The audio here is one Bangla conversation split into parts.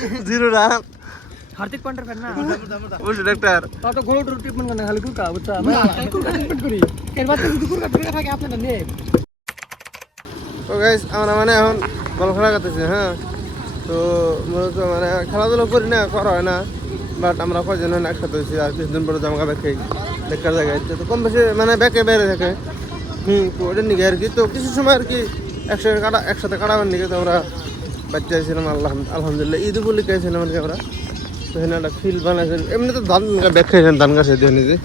0 রান हार्दिक पांड्या फैन ना বুঝছো ডাক্তার तो गोल ट्रीटमेंट करना खाली कुल का बच्चा मैं कुल का ट्रीटमेंट करी এর বাদ থেকে কুল কা ট্রিটমেন্ট থাকে আপনারা নে তো গাইস আমরা মানে এখন বল খেলা করতেছি হ্যাঁ তো মূলত মানে খেলাধুলা করি না করা হয় না বাট আমরা কয়জন একসাথে হয়েছি আর কিছুদিন পরে জামা ব্যাকে দেখার জায়গায় তো কম বেশি মানে ব্যাকে বেড়ে থাকে তো ওটার নিকে আর কি তো কিছু সময় আর কি একসাথে কাটাবার নিকে তো আমরা বাচ্চা ছিলাম আলহামদুলিল্লাহ ঈদ উপলক্ষে গেছিলাম আর কি আমরা তো এখানে একটা ফিল্ড বানাইছিল এমনি তো ধান ব্যাগ খাইছেন ধান গাছে দিয়ে নিজে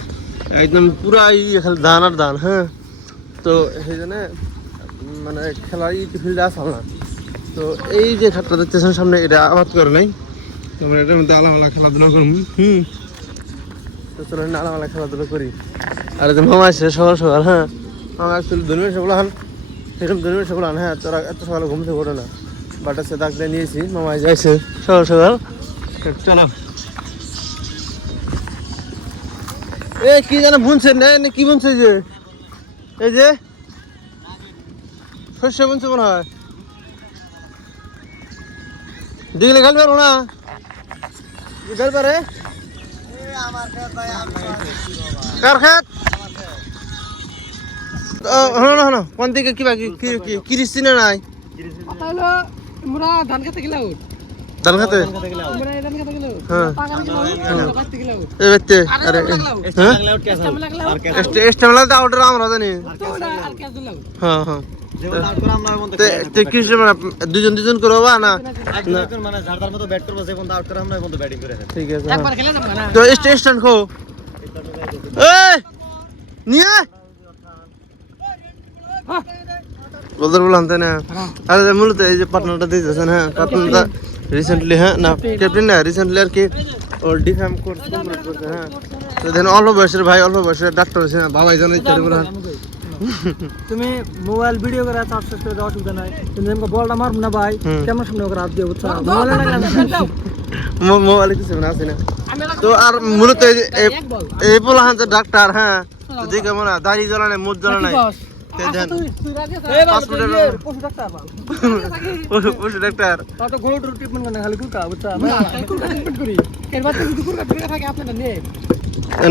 একদম পুরা খালি ধান আর ধান হ্যাঁ তো সেই জন্য মানে খেলার ফিল্ডে আসল না তো এই যে খাটটা দেখতেছেন সামনে এটা আবাদ করে নাই তোমরা এটার মধ্যে আলাদা খেলাধুলা করুন তো চলো আলাদা খেলাধুলা করি আর যে মামা আসছে সকাল সকাল হ্যাঁ মামা অ্যাকচুয়ালি ধর্মীয় সেগুলো হান সেরকম ধর্মীয় সেগুলো হান হ্যাঁ তোরা এত সকালে ঘুম থেকে ওঠে না বাট হচ্ছে দাগ দিয়ে নিয়েছি মামা যাইছে সকাল সকাল চলো এ কি যেন বুনছেন না কি বুনছে যে এই যে শস্য বুনছে মনে হয় দেখলে গাল পারবো না গাল পারে কার খেত হলো কোন দিকে কি বাকি কি রিস্তিনে নাই তাহলে আমরা ধান খেতে গেলাম ধান খেতে আমরা ধান খেতে গেলাম হ্যাঁ পাকা গেলাম বাইতে গেলাম এই বেতে আরে হ্যাঁ স্টেমলা তো আউটার আমরা জানি আর ক্যাচ দিলাম হ্যাঁ হ্যাঁ যেমন আউট করে আমরা বন্ধ তে কি মানে দুজন করবা না একজন মানে ঝাড়দার মতো ব্যাট করব যেমন আউট করে আমরা বন্ধ ব্যাটিং করে ঠিক আছে একবার খেলে যাব না তো স্টেশন খো এই নিয়ে বলতে বললাম তাই না আরে মূলত এই যে পার্টনারটা দিয়েছেন হ্যাঁ পার্টনারটা রিসেন্টলি হ্যাঁ না ক্যাপ্টেন না রিসেন্টলি আর কি ওর ডিফার্ম কোর্স কমপ্লিট করছে হ্যাঁ তো দেন অল্প বয়সের ভাই অল্প বয়সের ডাক্তার হয়েছে বাবাই জানে ইত্যাদি বলে তুমি মোবাইল ভিডিও করে সাবস্ক্রাইব করে দাও অসুবিধা নাই তুমি আমাকে বলটা মারব না ভাই ক্যামেরা সামনে করে হাত দিয়ে বুঝছো মোবাইলে কিছু না আছে না তো আর মূলত এই বলা হ্যাঁ যে ডাক্তার হ্যাঁ দেখে মনে হয় দাড়ি জ্বলা নাই মুখ জ্বলা নাই পশু ডাক্তার তো গোল ট্রিটমেন্ট করনা খালি কুল কা বুঝছো কুল কা ট্রিটমেন্ট করি এর বাদ থেকে কুল কা ট্রিটমেন্ট থাকে আপনারা নে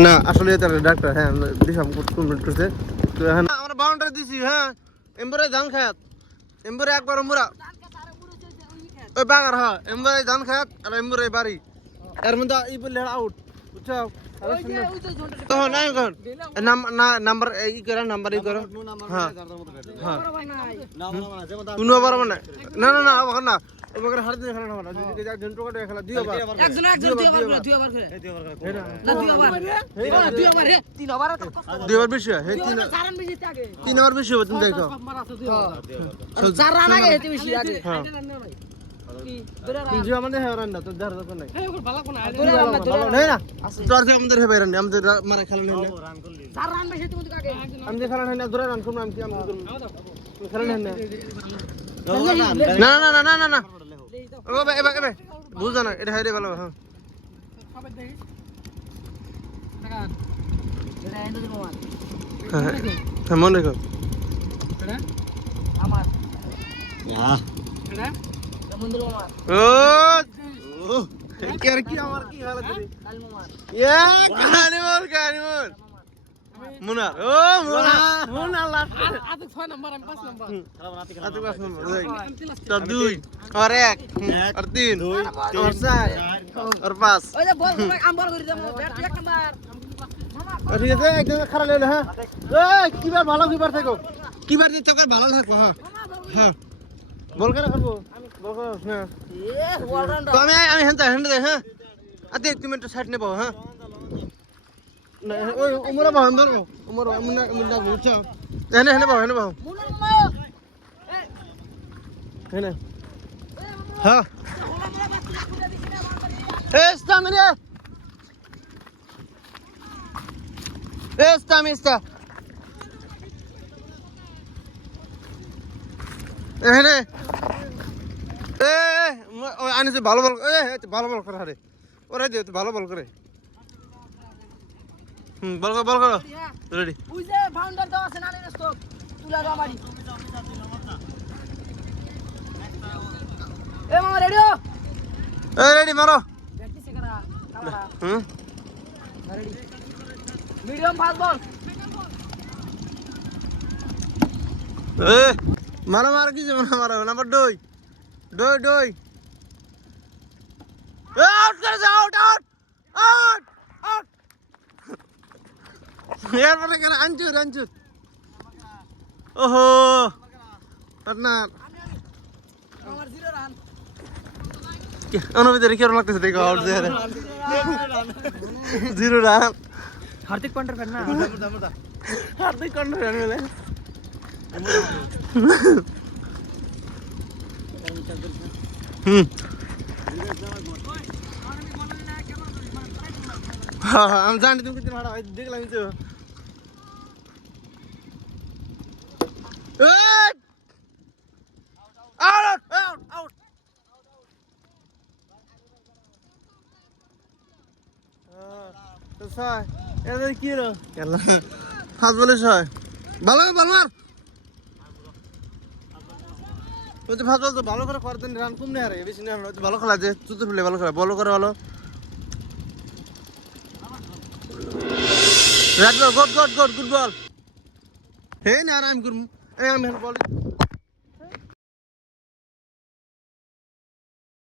না আসলে এটা ডাক্তার হ্যাঁ ডিফার্ম কোর্স কমপ্লিট করছে তো হ্যাঁ আমরা বাউন্ডারি দিছি হ্যাঁ এমবরে ধান খায়াত এমবরে একবার মুরা ওই বাগার হ্যাঁ এমবরে ধান খায়াত আর এমবরে বাড়ি এর মধ্যে ই বললে আউট বুঝছো তো নাই কোন নাম্বার ই করে নাম্বার ই করো হ্যাঁ হ্যাঁ কোন পারবো না না না না ওখানে না ওখানে হাত দিয়ে খেলা না যদি একজন টোকাটা খেলা দুইবার একজন দুইবার করে না দুইবার রে তিনবার দুইবার বেশি হয় তিনবার বেশি হবে তুমি দেখো চার রান আগে হেতে বেশি আগে হ্যাঁ তুই আমাদের হেরান না তো ধর দরকার নাই এই ভালো কোন ভালো নাই না তোর যে আমাদের হেরান না আমাদের মারা খেলা নাই না চার রান বেশি তুমি আগে আমাদের খেলা নাই না ধরে রান করব আমি কি আমি করব খেলা নাই না না না না না না ও বে এবে বুঝা না এটা হাইরে ভালো হ্যাঁ সবাই দেখিস টাকা এটা এন্ড দিমো মার হ্যাঁ মনে রাখো এটা আমার হ্যাঁ এটা সমুদ্র মার ও কি আর কি আমার কি হালত রে কালমো মার কানিমল মুনা ও মুনা লাস্ট আতে 6 নাম্বার আমি 5 নাম্বার আতে 5 নাম্বার তো 2 আর 1 আর 3 আর 4 আর 5 ওই যে বল আম বল করে দেবো ব্যাট 1 নাম্বার ঠিক আছে একদম খারাপ লাগলো হ্যাঁ এই কিবার ভালো কিবার থাকো কিবার দিতে তোকে ভালো থাকবো হ্যাঁ হ্যাঁ বল করে করব বল করো না এ অলরাউন্ডার তো আমি হ্যান্ড দে হ্যাঁ আতে 1 মিনিট সাইড নেব হ্যাঁ না ওই উমরা বাহন ধরো উমরা মুন্না বুঝছো হেনে বাহ হেনে হ্যাঁ Stamina! Stamina! এখানে আনি যে ভালো বল ভালো বল করে হারে ওরাই দে ভালো বল করে বল করো রেডি ওই যে ফাউন্ডার দাও আছে নানি স্টক তুলা দাও মারি এ মামা রেডি হো এই রেডি মারো প্র্যাকটিস করা কালারা হুম রেডি মিডিয়াম ফাস্ট বল এ মারো মারো কি যেমন মারো নাম্বার 2 2 আউট করে যাও আউট আউট আউট আউট यार মানে কেন আঞ্চুর ওহো না আমার 0 রান অনুভূতি রেখে লাগতেছে দেখো আউট দিয়ে 0 রান হার্দিক পান্ডার ফ্যান না হার্দিক পান্ডার ফ্যান বলে হুম আমি জানি তুমি কিতনে মারা দেখলাম তো আউট আউট আউট তো ছয় এদের কি রে খেলা ফাস্ট বলে ছয় ভালো বল মার তুই তো ফাস্ট বল তো ভালো করে করতেন রান কম নেই আরে বেশি না ভালো খেলা যে চুতে ফেলে ভালো খেলা বল করে ভালো রাইট বল গুড বল হে না আমি গুড আমি বল